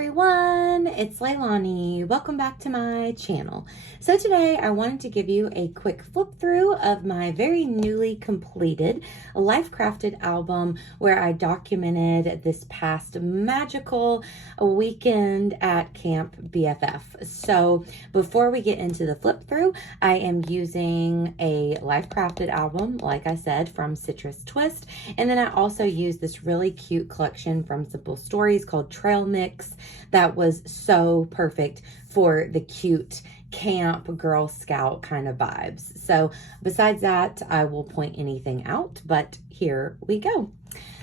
everyone, it's Leilani. Welcome back to my channel. So today I wanted to give you a quick flip through of my very newly completed Life Crafted album where I documented this past magical weekend at Camp BFF. So before we get into the flip through, I am using a Life Crafted album, like I said, from Citrus Twist. And then I also used this really cute collection from Simple Stories called Trail Mix that was so perfect for the cute camp Girl Scout kind of vibes. So besides that, I will point anything out, but here we go.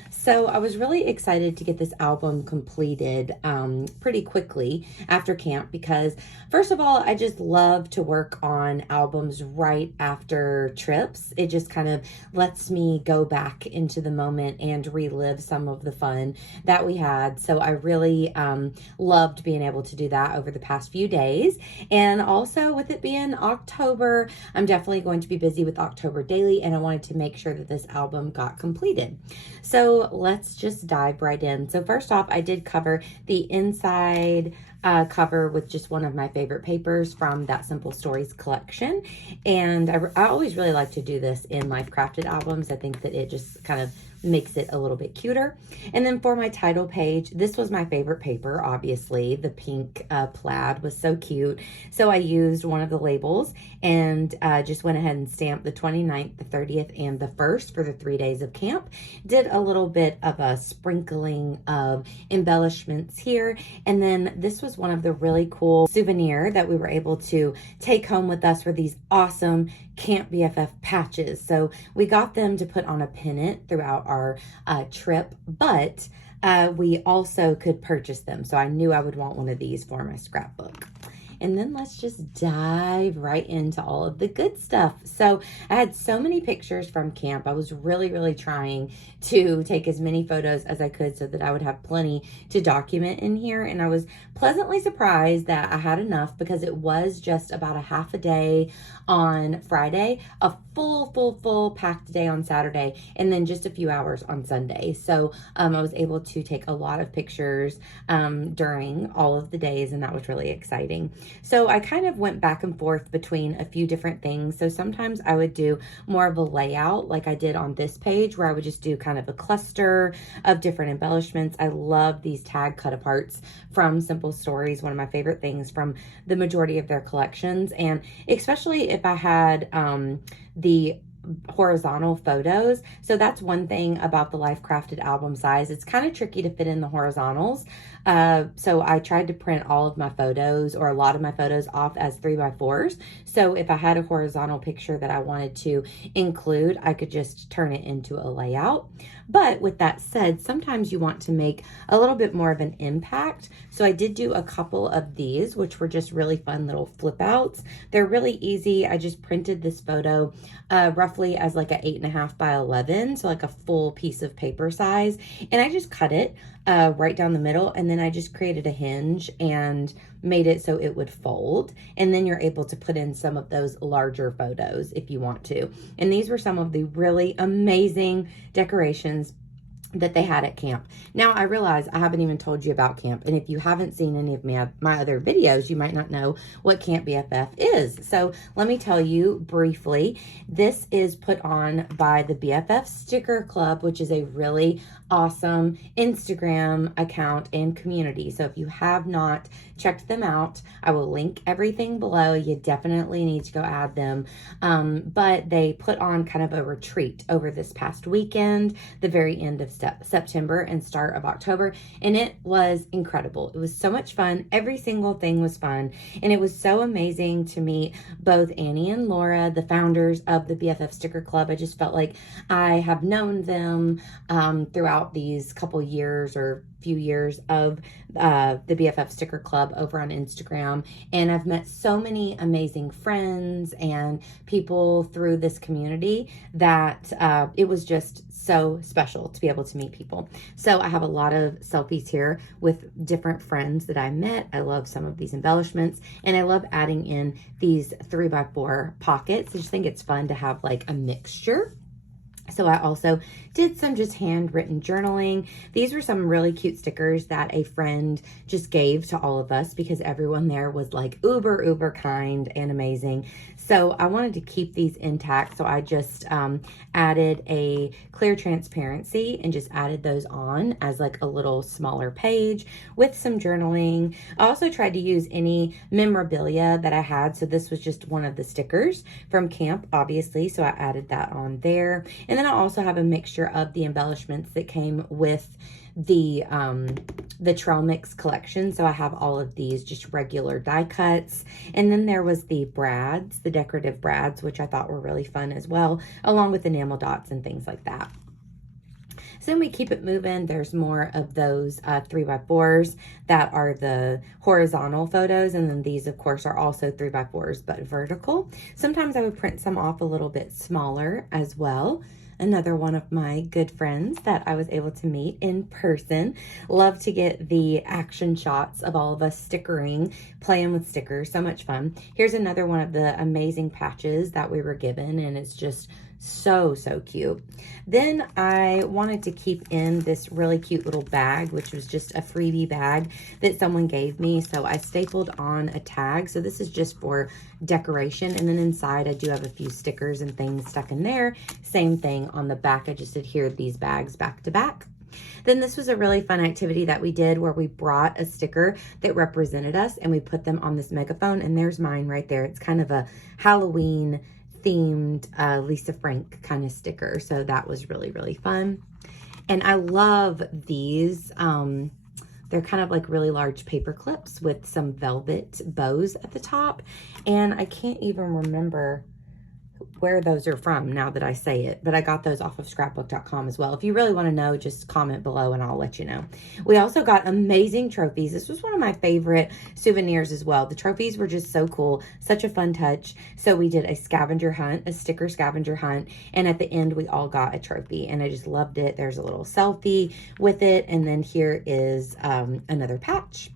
So I was really excited to get this album completed pretty quickly after camp because, first of all, I just love to work on albums right after trips. It just kind of lets me go back into the moment and relive some of the fun that we had. So I really loved being able to do that over the past few days. And also with it being October, I'm definitely going to be busy with October Daily, and I wanted to make sure that this album got completed. So let's just dive right in. So first off, I did cover the inside cover with just one of my favorite papers from that Simple Stories collection. And I always really like to do this in Life Crafted albums. I think that it just kind of makes it a little bit cuter. And then for my title page, this was my favorite paper, obviously. The pink plaid was so cute. So I used one of the labels and just went ahead and stamped the 29th, the 30th, and the 1st for the 3 days of camp. Did a little bit of a sprinkling of embellishments here. And then this was one of the really cool souvenir that we were able to take home with us for these awesome Camp BFF patches. So we got them to put on a pennant throughout our trip, but we also could purchase them. So I knew I would want one of these for my scrapbook. And then let's just dive right into all of the good stuff. So I had so many pictures from camp. I was really trying to take as many photos as I could so that I would have plenty to document in here. And I was pleasantly surprised that I had enough because it was just about a half a day on Friday, a full packed day on Saturday, and then just a few hours on Sunday. So I was able to take a lot of pictures during all of the days, and that was really exciting. So I kind of went back and forth between a few different things. So sometimes I would do more of a layout like I did on this page where I would just do kind of a cluster of different embellishments. I love these tag cut aparts from Simple Stories, one of my favorite things from the majority of their collections. And especially if I had the horizontal photos. So that's one thing about the Life Crafted album size. It's kind of tricky to fit in the horizontals. So I tried to print all of my photos or a lot of my photos off as 3x4s. So if I had a horizontal picture that I wanted to include, I could just turn it into a layout. But with that said, sometimes you want to make a little bit more of an impact. So I did do a couple of these, which were just really fun little flip outs. They're really easy. I just printed this photo roughly as like a 8.5 by 11. So like a full piece of paper size. And I just cut it right down the middle. And then I just created a hinge and made it so it would fold. And then you're able to put in some of those larger photos if you want to. And these were some of the really amazing decorations that they had at camp. Now I realize I haven't even told you about camp, and if you haven't seen any of my other videos, you might not know what Camp BFF is. So let me tell you briefly. This is put on by the BFF Sticker Club, which is a really awesome Instagram account and community. So if you have not checked them out, I will link everything below. You definitely need to go add them. But they put on kind of a retreat over this past weekend, the very end of September and start of October, and it was incredible. It was so much fun. Every single thing was fun, and it was so amazing to meet both Annie and Laura, the founders of the BFF Sticker Club. I just felt like I have known them throughout these couple years or few years of the BFF Sticker Club over on Instagram, and I've met so many amazing friends and people through this community that it was just so special to be able to meet people. So I have a lot of selfies here with different friends that I met. I love some of these embellishments, and I love adding in these 3x4 pockets. I just think it's fun to have like a mixture. So I also did some just handwritten journaling. These were some really cute stickers that a friend just gave to all of us because everyone there was like uber kind and amazing. So I wanted to keep these intact. So I just added a clear transparency and just added those on as like a little smaller page with some journaling. I also tried to use any memorabilia that I had. So this was just one of the stickers from camp, obviously. So I added that on there. And then I also have a mixture of the embellishments that came with the trail mix collection. So I have all of these just regular die cuts. And then there was the brads, the decorative brads, which I thought were really fun as well, along with enamel dots and things like that. So then we keep it moving. There's more of those 3x4s that are the horizontal photos. And then these, of course, are also 3x4s, but vertical. Sometimes I would print some off a little bit smaller as well. Another one of my good friends that I was able to meet in person. Love to get the action shots of all of us stickering, playing with stickers. So much fun. Here's another one of the amazing patches that we were given, and it's just so cute. Then I wanted to keep in this really cute little bag, which was just a freebie bag that someone gave me. So I stapled on a tag. So this is just for decoration. And then inside I do have a few stickers and things stuck in there. Same thing on the back. I just adhered these bags back to back. Then this was a really fun activity that we did where we brought a sticker that represented us and we put them on this megaphone. And there's mine right there. It's kind of a Halloween themed Lisa Frank kind of sticker. So that was really fun. And I love these. They're kind of like really large paper clips with some velvet bows at the top. And I can't even remember where those are from now that I say it, but I got those off of scrapbook.com as well. If you really want to know, just comment below and I'll let you know. We also got amazing trophies. This was one of my favorite souvenirs as well. The trophies were just so cool, such a fun touch. So we did a scavenger hunt, a sticker scavenger hunt, and at the end we all got a trophy and I just loved it. There's a little selfie with it, and then here is another patch.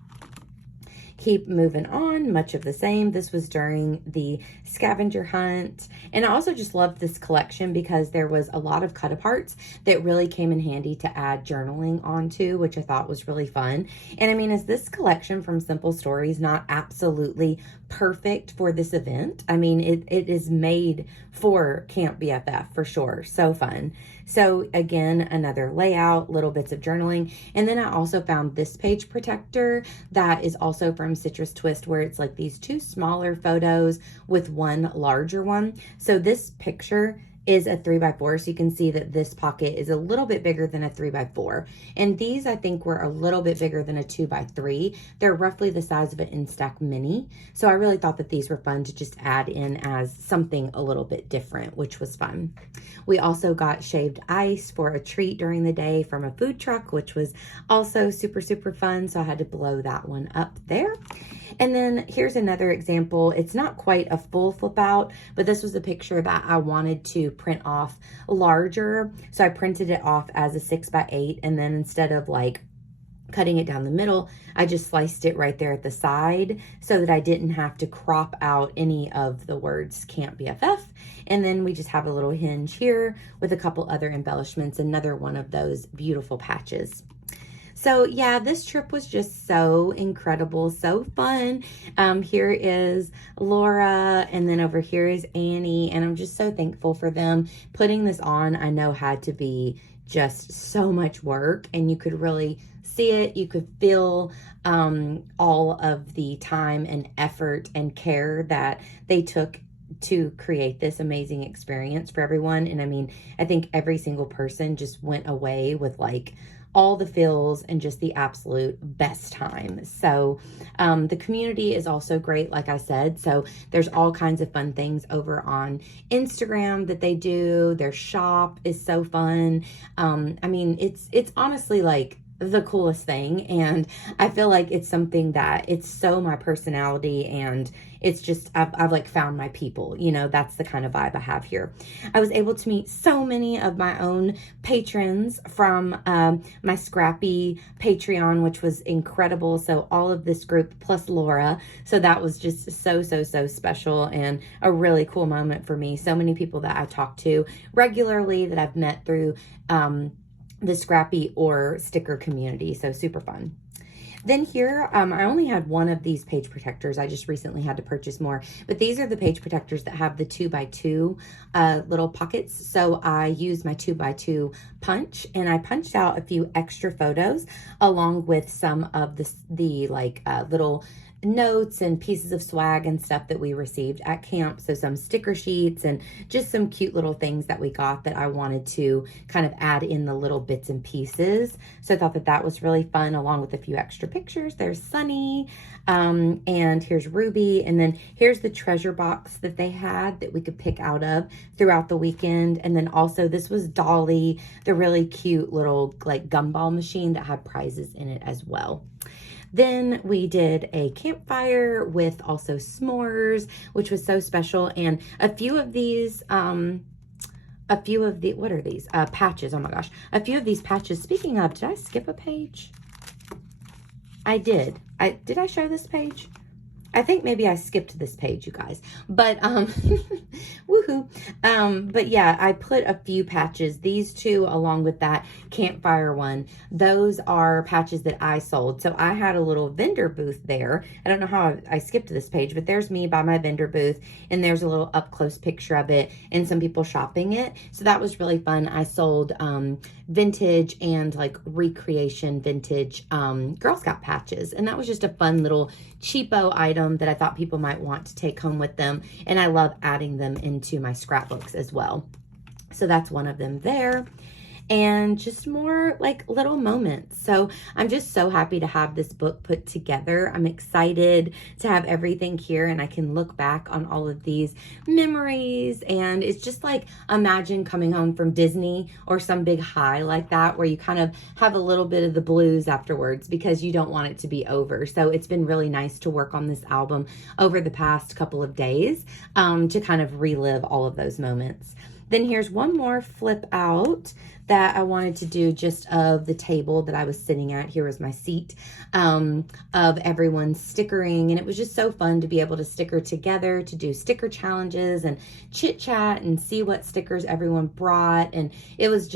Keep moving on, much of the same. This was during the scavenger hunt. And I also just loved this collection because there was a lot of cut aparts that really came in handy to add journaling onto, which I thought was really fun. And I mean, is this collection from Simple Stories not absolutely perfect for this event? I mean, it is made for Camp BFF for sure. So fun. So again, another layout, little bits of journaling. And then I also found this page protector that is also from Citrus Twist, where it's like these two smaller photos with one larger one. So this picture is a 3x4, so you can see that this pocket is a little bit bigger than a 3x4, and these I think were a little bit bigger than a 2x3. They're roughly the size of an Instax mini, so I really thought that these were fun to just add in as something a little bit different, which was fun. We also got shaved ice for a treat during the day from a food truck, which was also super fun, so I had to blow that one up there. And then here's another example. It's not quite a full flip out, but this was a picture that I wanted to print off larger. So I printed it off as a 6x8, and then instead of like cutting it down the middle, I just sliced it right there at the side so that I didn't have to crop out any of the words Camp BFF. And then we just have a little hinge here with a couple other embellishments, another one of those beautiful patches. So yeah, this trip was just so incredible, so fun. Here is Laura, and then over here is Annie, and I'm just so thankful for them. Putting this on, I know had to be just so much work, and you could really see it. You could feel all of the time and effort and care that they took to create this amazing experience for everyone. And I mean, I think every single person just went away with like all the feels and just the absolute best time. So the community is also great, like I said. So there's all kinds of fun things over on Instagram that they do. Their shop is so fun. I mean, it's honestly like the coolest thing. And I feel like it's something that it's so my personality, and it's just, I've like found my people, you know, that's the kind of vibe I have here. I was able to meet so many of my own patrons from my Scrappy Patreon, which was incredible. So all of this group plus Laura. So that was just so special and a really cool moment for me. So many people that I talk to regularly that I've met through the Scrappy or sticker community. So super fun. Then here, I only had one of these page protectors. I just recently had to purchase more, but these are the page protectors that have the 2x2 little pockets. So I used my 2x2 punch, and I punched out a few extra photos along with some of the little notes and pieces of swag and stuff that we received at camp. So some sticker sheets and just some cute little things that we got that I wanted to kind of add in the little bits and pieces. So I thought that that was really fun, along with a few extra pictures. There's Sunny, and here's Ruby, and then here's the treasure box that they had that we could pick out of throughout the weekend. And then also this was Dolly, the really cute little like gumball machine that had prizes in it as well. Then we did a campfire with also s'mores, which was so special. And a few of these, what are these? Patches. Oh my gosh. A few of these patches. Speaking of, did I skip a page? I did. Did I show this page? I think maybe I skipped this page, you guys, but, woohoo. But yeah, I put a few patches, these two, along with that campfire one. Those are patches that I sold. So I had a little vendor booth there. I don't know how I skipped this page, but there's me by my vendor booth, and there's a little up close picture of it and some people shopping it. So that was really fun. I sold, vintage and like recreation vintage, Girl Scout patches. And that was just a fun little cheapo item that I thought people might want to take home with them. And I love adding them into my scrapbooks as well. So that's one of them there. And just more like little moments. So I'm just so happy to have this book put together. I'm excited to have everything here, and I can look back on all of these memories. And it's just like, imagine coming home from Disney or some big high like that, where you kind of have a little bit of the blues afterwards because you don't want it to be over. So it's been really nice to work on this album over the past couple of days to kind of relive all of those moments. Then here's one more flip out that I wanted to do just of the table that I was sitting at. Here was my seat, of everyone's stickering. And it was just so fun to be able to sticker together, to do sticker challenges and chit chat and see what stickers everyone brought. And it was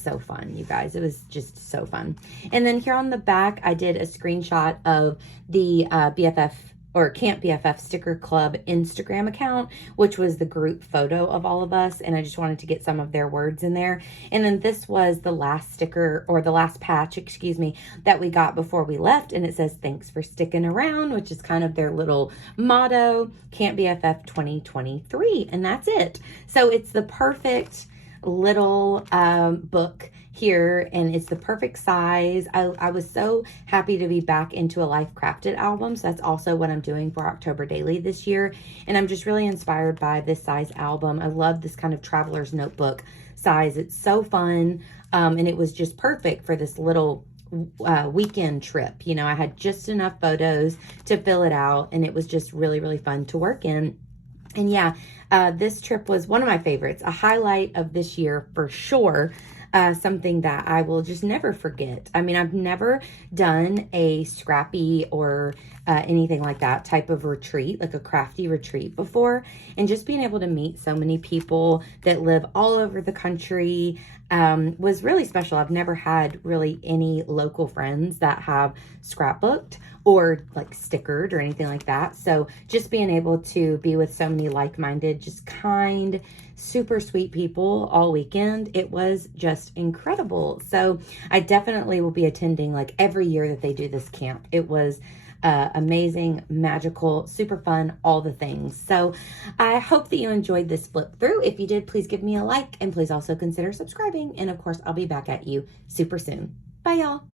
so fun, you guys. It was just so fun. And then here on the back, I did a screenshot of the BFF or Camp BFF Sticker Club Instagram account, which was the group photo of all of us. And I just wanted to get some of their words in there. And then this was the last sticker, or the last patch, excuse me, that we got before we left. And it says, "Thanks for sticking around," which is kind of their little motto, Camp BFF 2023. And that's it. So it's the perfect little book here, and it's the perfect size. I was so happy to be back into a Life Crafted album. So that's also what I'm doing for October Daily this year. And I'm just really inspired by this size album. I love this kind of traveler's notebook size. It's so fun. And it was just perfect for this little weekend trip. You know, I had just enough photos to fill it out, and it was just really fun to work in. And yeah, this trip was one of my favorites, a highlight of this year for sure. Something that I will just never forget. I mean, I've never done a scrappy or anything like that type of retreat, like a crafty retreat before. And just being able to meet so many people that live all over the country was really special. I've never had really any local friends that have scrapbooked or like stickered or anything like that. So just being able to be with so many like-minded, just kind, super sweet people all weekend, it was just incredible. So I definitely will be attending like every year that they do this camp. It was amazing, magical, super fun, all the things. So I hope that you enjoyed this flip through. If you did, please give me a like, and please also consider subscribing. And of course, I'll be back at you super soon. Bye, y'all.